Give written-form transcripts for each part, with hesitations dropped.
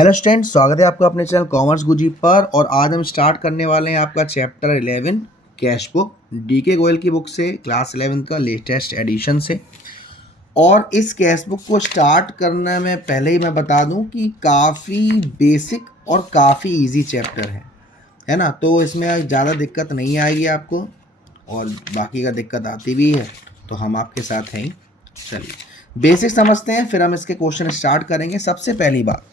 Hello student, स्वागत है आपका अपने चैनल कॉमर्स गुजी पर। और आज हम स्टार्ट करने वाले हैं आपका chapter 11 cash book, D K Goyal की बुक से, क्लास 11 का लेटेस्ट एडिशन से। और इस कैश बुक को स्टार्ट करने में पहले ही मैं बता दूं कि काफ़ी बेसिक और काफ़ी इजी चैप्टर है ना। तो इसमें ज़्यादा दिक्कत नहीं आएगी आपको, और बाकी का दिक्कत आती भी है तो हम आपके साथ हैं ही। चलिए बेसिक समझते हैं, फिर हम इसके क्वेश्चन स्टार्ट करेंगे। सबसे पहली बात,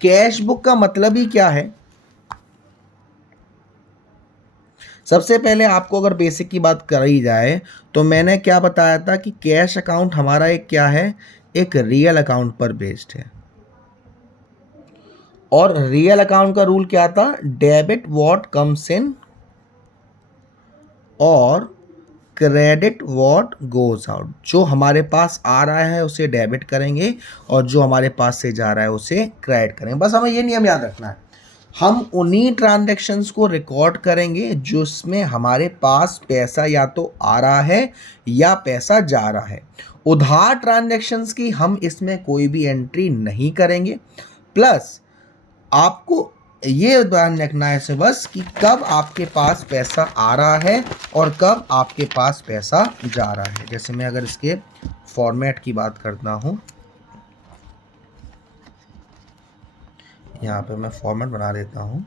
कैश बुक का मतलब ही क्या है। सबसे पहले आपको अगर बेसिक की बात करी जाए तो मैंने क्या बताया था कि कैश अकाउंट हमारा एक क्या है, एक रियल अकाउंट पर बेस्ड है। और रियल अकाउंट का रूल क्या था, डेबिट व्हाट कम्स इन और क्रेडिट व्हाट गोज आउट। जो हमारे पास आ रहा है उसे डेबिट करेंगे और जो हमारे पास से जा रहा है उसे क्रेडिट करेंगे। बस हमें ये नियम याद रखना है। हम उन्हीं ट्रांजैक्शंस को रिकॉर्ड करेंगे जिसमें हमारे पास पैसा या तो आ रहा है या पैसा जा रहा है। उधार ट्रांजैक्शंस की हम इसमें कोई भी एंट्री नहीं करेंगे। प्लस आपको ये ध्यान रखना है बस कि कब आपके पास पैसा आ रहा है और कब आपके पास पैसा जा रहा है। जैसे मैं अगर इसके फॉर्मेट की बात करता हूँ, यहाँ पे मैं फॉर्मेट बना देता हूँ,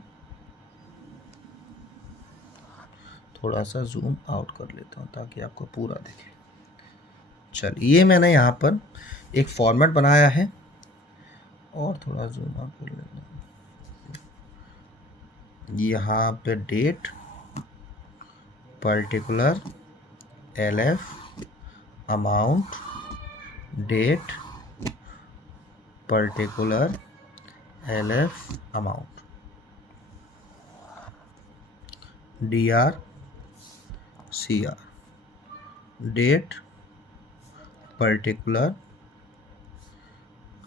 थोड़ा सा जूम आउट कर लेता हूँ ताकि आपको पूरा दिखे। चलिए ये मैंने यहाँ पर एक फॉर्मेट बनाया है और थोड़ा जूम आउट कर लेता हूँ। यहाँ पे date, particular, LF, amount, date, particular, LF, amount, DR, CR, date, particular.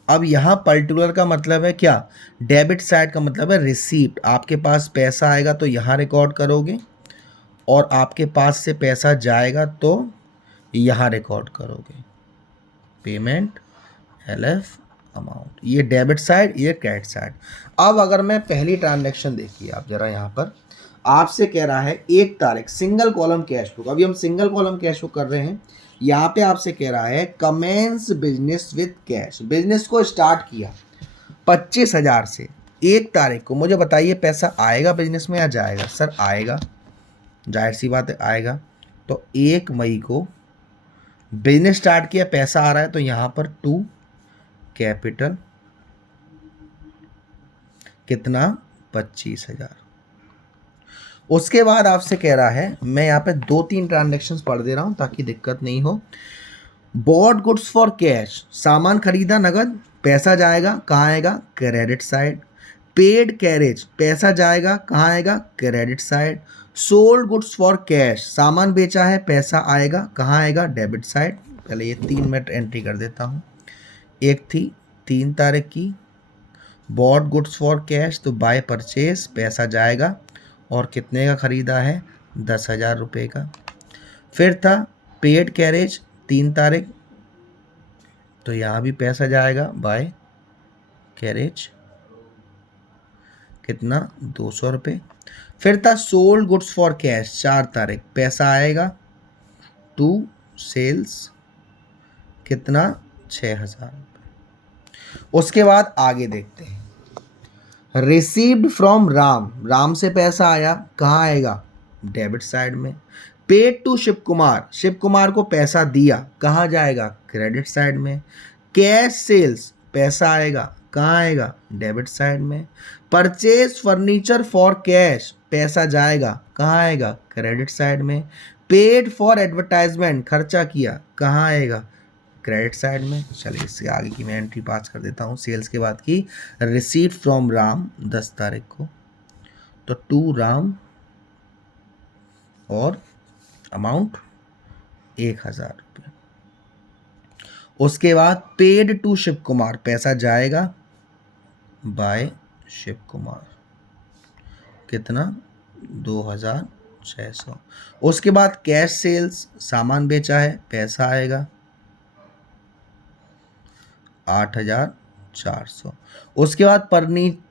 अब यहाँ पर्टिकुलर का मतलब है क्या, डेबिट साइड का मतलब है रिसीप्ट। आपके पास पैसा आएगा तो यहाँ रिकॉर्ड करोगे और आपके पास से पैसा जाएगा तो यहाँ रिकॉर्ड करोगे। पेमेंट, एलएफ, अमाउंट, ये डेबिट साइड, ये क्रेडिट साइड। अब अगर मैं पहली ट्रांजैक्शन देखिए आप जरा, यहाँ पर आपसे कह रहा है 1 तारीख सिंगल कॉलम कैश बुक। अभी हम सिंगल कॉलम कैश बुक कर रहे हैं। यहाँ पे आपसे कह रहा है commence business with cash. Business को स्टार्ट किया 25,000 से। 1 तारीख को मुझे बताइए पैसा आएगा बिजनेस में या जाएगा। सर आएगा, जाहिर सी बात है आएगा। तो 1 मई को बिजनेस स्टार्ट किया, पैसा आ रहा है तो यहाँ पर 2 कैपिटल, कितना, 25,000। उसके बाद आपसे कह रहा है, मैं यहाँ पे 2-3 ट्रांजेक्शन्स पढ़ दे रहा हूँ ताकि दिक्कत नहीं हो। बॉट गुड्स फॉर कैश, सामान खरीदा नगद, पैसा जाएगा कहाँ आएगा, क्रेडिट साइड। पेड कैरेज, पैसा जाएगा कहाँ आएगा, credit side. Sold goods for cash, सामान बेचा है, पैसा आएगा कहाँ आएगा, डेबिट साइड। पहले ये 3 मिनट एंट्री कर देता हूँ। एक थी 3 तारीख की, बॉट गुड्स फॉर कैश, तो बाय परचेज, पैसा जाएगा और कितने का ख़रीदा है, 10,000 रुपये का। फिर था पेड कैरेज 3 तारीख, तो यहाँ भी पैसा जाएगा बाय कैरेज, कितना, 200 रुपये। फिर था सोल्ड गुड्स फॉर कैश 4 तारीख, पैसा आएगा टू सेल्स, कितना, 6,000 रुपये। उसके बाद आगे देखते हैं, रिसीव्ड फ्रॉम राम, राम से पैसा आया कहाँ आएगा, डेबिट साइड में। पेड टू शिव कुमार, शिव कुमार को पैसा दिया कहाँ जाएगा, क्रेडिट साइड में। कैश सेल्स, पैसा आएगा कहाँ आएगा, डेबिट साइड में। परचेज फर्नीचर फॉर कैश, पैसा जाएगा कहाँ आएगा, क्रेडिट साइड में। पेड फॉर एडवर्टाइजमेंट, खर्चा किया कहाँ आएगा, क्रेडिट साइड में। चलिए इससे आगे की मैं एंट्री पास कर देता हूँ। सेल्स के बाद की रिसीट फ्रॉम राम 10 तारीख को, तो 2 राम और अमाउंट 1,000 रुपये। उसके बाद पेड टू शिव कुमार, पैसा जाएगा बाय शिव कुमार, कितना, 2,600। उसके बाद कैश सेल्स, सामान बेचा है, पैसा आएगा 8,000 400। उसके बाद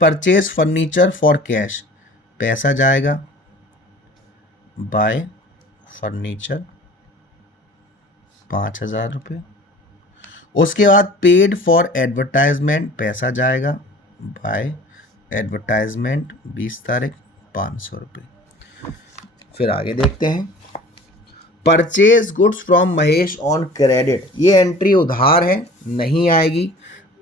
परचेज फर्नीचर फॉर कैश, पैसा जाएगा बाय फर्नीचर 5,000 रुपये। उसके बाद पेड फॉर एडवर्टाइजमेंट, पैसा जाएगा बाय एडवर्टाइजमेंट 20 तारीख 500 रुपये। फिर आगे देखते हैं, purchase goods from Mahesh on credit, ये एंट्री उधार है, नहीं आएगी।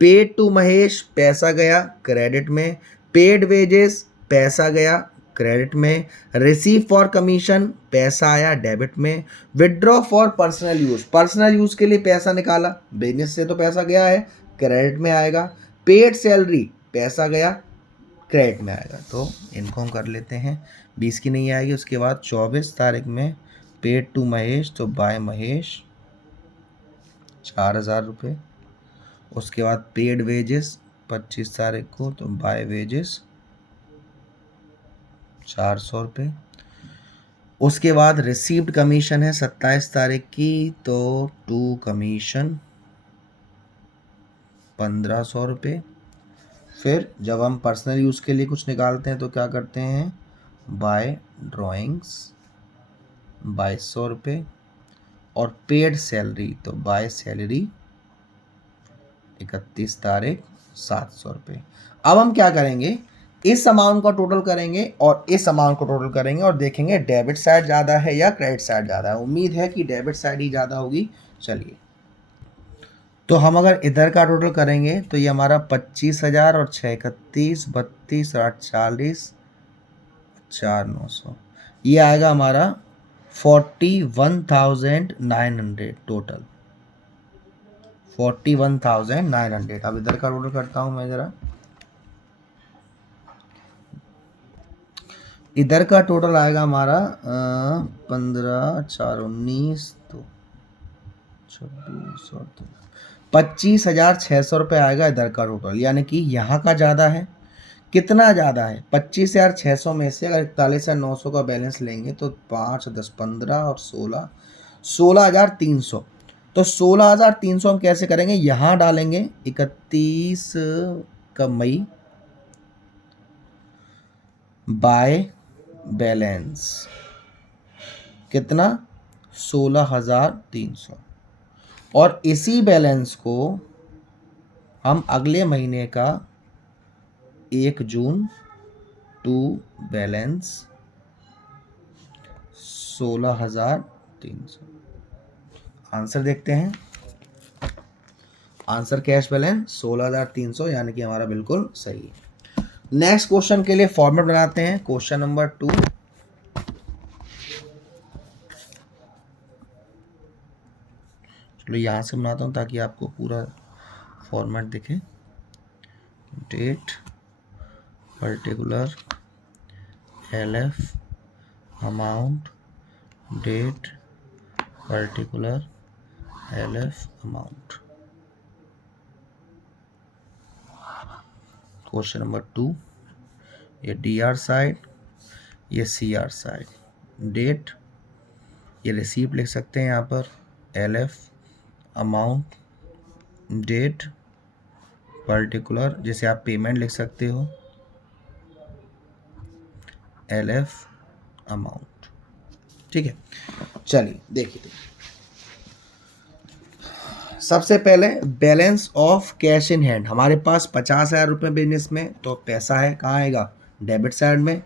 पेड टू महेश, पैसा गया क्रेडिट में। पेड वेजेस, पैसा गया क्रेडिट में। रिसीव फॉर कमीशन, पैसा आया डेबिट में। Withdraw for personal use, personal use के लिए पैसा निकाला, बिजनेस से तो पैसा गया है, क्रेडिट में आएगा। पेड सैलरी, पैसा गया क्रेडिट में आएगा। तो इनको हम कर लेते हैं, 20 की नहीं आएगी। उसके बाद 24 तारीख में पेड टू महेश, तो बाय महेश 4,000 रुपये। उसके बाद पेड वेजेस 25 तारीख को, तो बाय वेजेस 400 रुपये। उसके बाद रिसीव्ड कमीशन है 27 तारीख की, तो टू कमीशन 1500 रुपये। फिर जब हम पर्सनल यूज़ के लिए कुछ निकालते हैं तो क्या करते हैं, बाय ड्राइंग्स 2200 रुपये। और पेड सैलरी, तो बाय सैलरी 31 तारीख 700 रुपये। अब हम क्या करेंगे, इस अमाउंट का टोटल करेंगे और इस अमाउंट को टोटल करेंगे और देखेंगे डेबिट साइड ज़्यादा है या क्रेडिट साइड ज़्यादा है। उम्मीद है कि डेबिट साइड ही ज़्यादा होगी। चलिए, तो हम अगर इधर का टोटल करेंगे तो ये हमारा 25,000 और 6 31 32 8 40 4,900, ये आएगा हमारा 41,900 टोटल, 41,900। अब इधर का टोटल करता हूँ मैं ज़रा, इधर का टोटल आएगा हमारा 15 4 19 तो 26 और 25,600 रुपये आएगा इधर का टोटल। यानी कि यहाँ का ज़्यादा है, कितना ज़्यादा है, 25,600 में से अगर 41,900 का बैलेंस लेंगे तो 5 10 15 और 16,300। तो 16,300 हम कैसे करेंगे, यहाँ डालेंगे 31 का मई बाय बैलेंस कितना 16,300, और इसी बैलेंस को हम अगले महीने का 1 जून टू बैलेंस 16,300। आंसर देखते हैं, आंसर कैश बैलेंस 16,300, यानी कि हमारा बिल्कुल सही है। नेक्स्ट क्वेश्चन के लिए फॉर्मेट बनाते हैं, क्वेश्चन नंबर 2। चलो यहाँ से बनाता हूँ ताकि आपको पूरा फॉर्मेट दिखे। Date particular LF amount, date particular LF amount. Question number 2, ये DR साइड, ये CR साइड। डेट ये रिसीप्ट लिख सकते हैं यहाँ पर, LF अमाउंट, डेट पर्टिकुलर जैसे आप पेमेंट लिख सकते हो, LF अमाउंट। ठीक है, चलिए देखिए, सबसे पहले balance of cash in hand, हमारे पास 50,000 रुपये बिजनेस में, तो पैसा है कहाँ आएगा, डेबिट साइड में।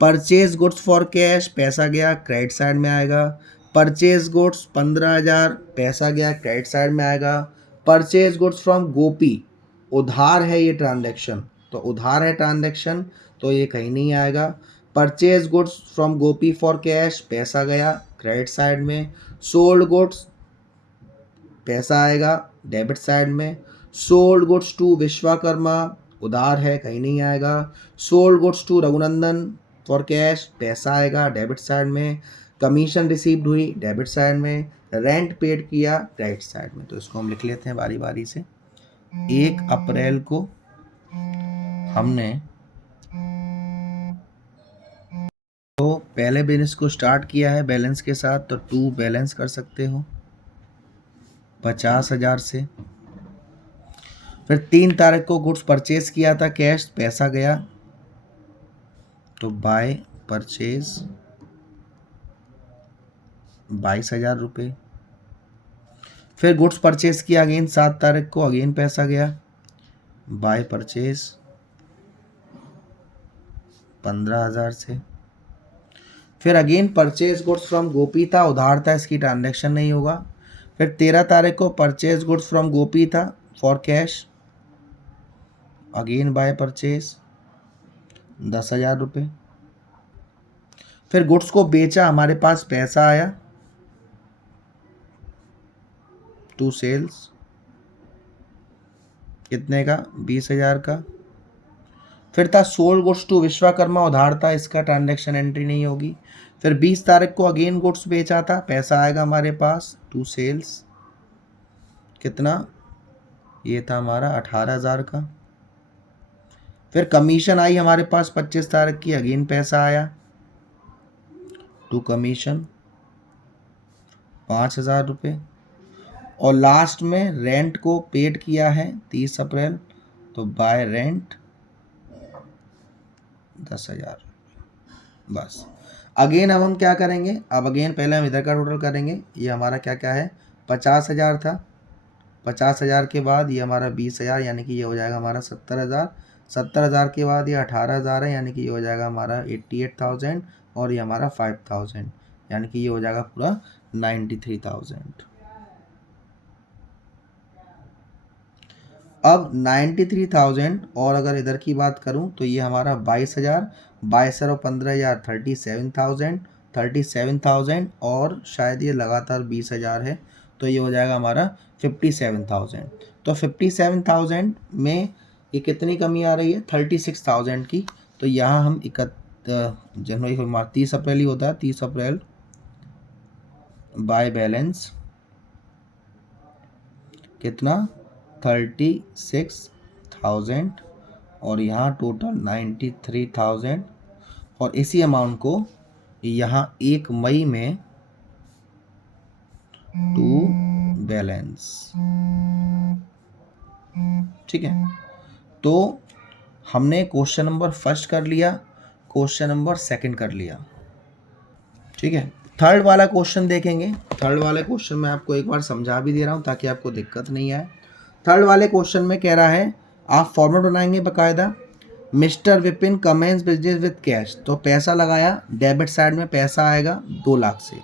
परचेज गुड्स फॉर कैश, पैसा गया क्रेडिट साइड में आएगा। परचेज गुड्स 15,000, पैसा गया क्रेडिट साइड में आएगा। परचेज गुड्स फ्रॉम गोपी, उधार है ये ट्रांजैक्शन, तो उधार है ट्रांजैक्शन, तो ये कहीं नहीं आएगा। Purchase goods from Gopi for cash, पैसा गया क्रेडिट साइड में। सोल्ड गुड्स, पैसा आएगा डेबिट साइड में। सोल्ड गुड्स टू विश्वकर्मा, उधार है कहीं नहीं आएगा। Sold goods to Raghunandan for cash, पैसा आएगा डेबिट साइड में। कमीशन रिसीव्ड हुई डेबिट साइड में। रेंट पेड किया क्रेडिट साइड में। तो इसको हम लिख लेते हैं बारी बारी से। 1 अप्रैल को हमने तो पहले बिजनेस को स्टार्ट किया है बैलेंस के साथ, तो 2 बैलेंस कर सकते हो 50,000 से। फिर 3 तारीख को गुड्स परचेज किया था कैश, पैसा गया, तो बाय परचेज 22,000 रुपये। फिर गुड्स परचेज किया अगेन 7 तारीख को, अगेन पैसा गया, बाय परचेज 15,000 से। फिर अगेन परचेज गुड्स फ्रॉम गोपी था, उधार था, इसकी ट्रांजैक्शन नहीं होगा। फिर 13 तारीख को परचेज गुड्स फ्रॉम गोपी था for cash, again by purchase 10,000 रुपये। फिर गुड्स को बेचा, हमारे पास पैसा आया, टू सेल्स, कितने का, 20,000 का। फिर था सोल्ड गुड्स टू विश्वकर्मा, उधार था, इसका ट्रांजैक्शन एंट्री नहीं होगी। फिर 20 तारीख को अगेन गुड्स बेचा था, पैसा आएगा हमारे पास, टू सेल्स, कितना, ये था हमारा 18,000 का। फिर कमीशन आई हमारे पास 25 तारीख की, अगेन पैसा आया, टू कमीशन 5,000 रुपये। और लास्ट में रेंट को पेड किया है 30 अप्रैल, तो बाय रेंट 10,000। बस अगेन अब हम क्या करेंगे, अब अगेन पहले हम इधर का टोटल करेंगे। ये हमारा क्या क्या है, 50,000 था, 50,000 के बाद ये हमारा 20,000, यानी कि ये हो जाएगा हमारा 70,000, 70,000 के बाद ये 18,000 है, यानी कि ये हो जाएगा हमारा 88,000, और ये हमारा 5,000, यानी कि ये हो जाएगा पूरा 93,000। अब 93,000, और अगर इधर की बात करूं तो ये हमारा 22,000, 22,000 और 15,000 37,000, 37,000, और शायद ये लगातार 20,000 है, तो ये हो जाएगा हमारा 57,000। तो 57,000 में ये कितनी कमी आ रही है, 36,000 की। तो यहाँ हम जनवरी फरवरी 30 अप्रैल ही होता है, 30 अप्रैल बाय बैलेंस कितना, 36,000, और यहाँ टोटल 93,000, और इसी अमाउंट को यहाँ 1 मई में टू बैलेंस, ठीक है। तो हमने क्वेश्चन नंबर फर्स्ट कर लिया, क्वेश्चन नंबर सेकंड कर लिया, ठीक है। थर्ड वाला क्वेश्चन देखेंगे। थर्ड वाले क्वेश्चन में आपको एक बार समझा भी दे रहा हूँ ताकि आपको दिक्कत नहीं आए। थर्ड वाले क्वेश्चन में कह रहा है, आप फॉर्मेट बनाएंगे बकायदा, mister Vipin commence business with cash, तो पैसा लगाया, डेबिट साइड में पैसा आएगा 2 लाख से।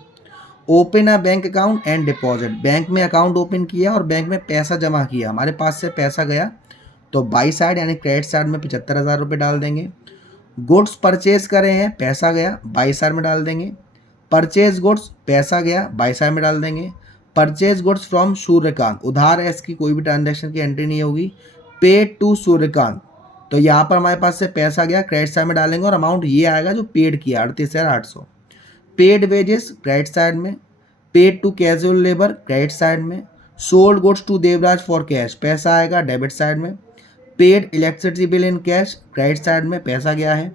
Open a bank account and deposit, bank में अकाउंट ओपन किया और बैंक में पैसा जमा किया, हमारे पास से पैसा गया, तो बाई साइड यानी क्रेडिट साइड में 75,000 रुपये डाल देंगे। गुड्स परचेज करे हैं, पैसा गया, बाई साइड में डाल देंगे। परचेज गुड्स, पैसा गया, बाई साइड में डाल देंगे। परचेज गुड्स फ्रॉम सूर्यकांत, उधार है, इसकी कोई भी ट्रांजैक्शन की एंट्री नहीं होगी। पेड टू सूर्यकांत, तो यहाँ पर हमारे पास से पैसा गया, क्रेडिट साइड में डालेंगे, और अमाउंट ये आएगा जो पेड किया 38,800। पेड वेजेस क्रेडिट साइड में, paid to casual labour credit side में, sold goods to Devraj for cash, पैसा आएगा डेबिट साइड में। Paid electricity bill in cash credit side में, पैसा गया है।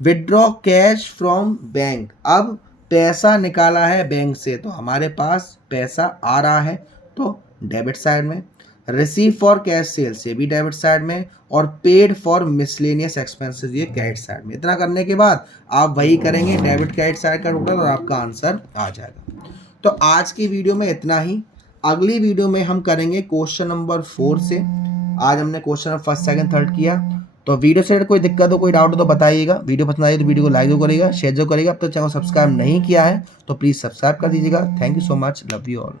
विड्रॉ कैश फ्रॉम बैंक, अब पैसा निकाला है बैंक से, तो हमारे पास पैसा आ रहा है, तो डेबिट साइड में। रिसीव फॉर कैश सेल्स, ये भी डेबिट साइड में, और पेड फॉर मिसलेनियस एक्सपेंसेस, ये क्रेडिट साइड में। इतना करने के बाद आप वही करेंगे डेबिट क्रेडिट साइड का टोटल, और आपका आंसर आ जाएगा। तो आज की वीडियो में इतना ही। अगली वीडियो में हम करेंगे क्वेश्चन नंबर 4 से। आज हमने question number first second third किया। तो वीडियो से कोई दिक्कत हो, कोई डाउट हो तो बताइएगा। वीडियो पसंद आई तो वीडियो को लाइक जो करेगा, शेयर जो करेगा। अब तक चैनल सब्सक्राइब नहीं किया है तो प्लीज़ सब्सक्राइब कर दीजिएगा। Thank you so much, love you all.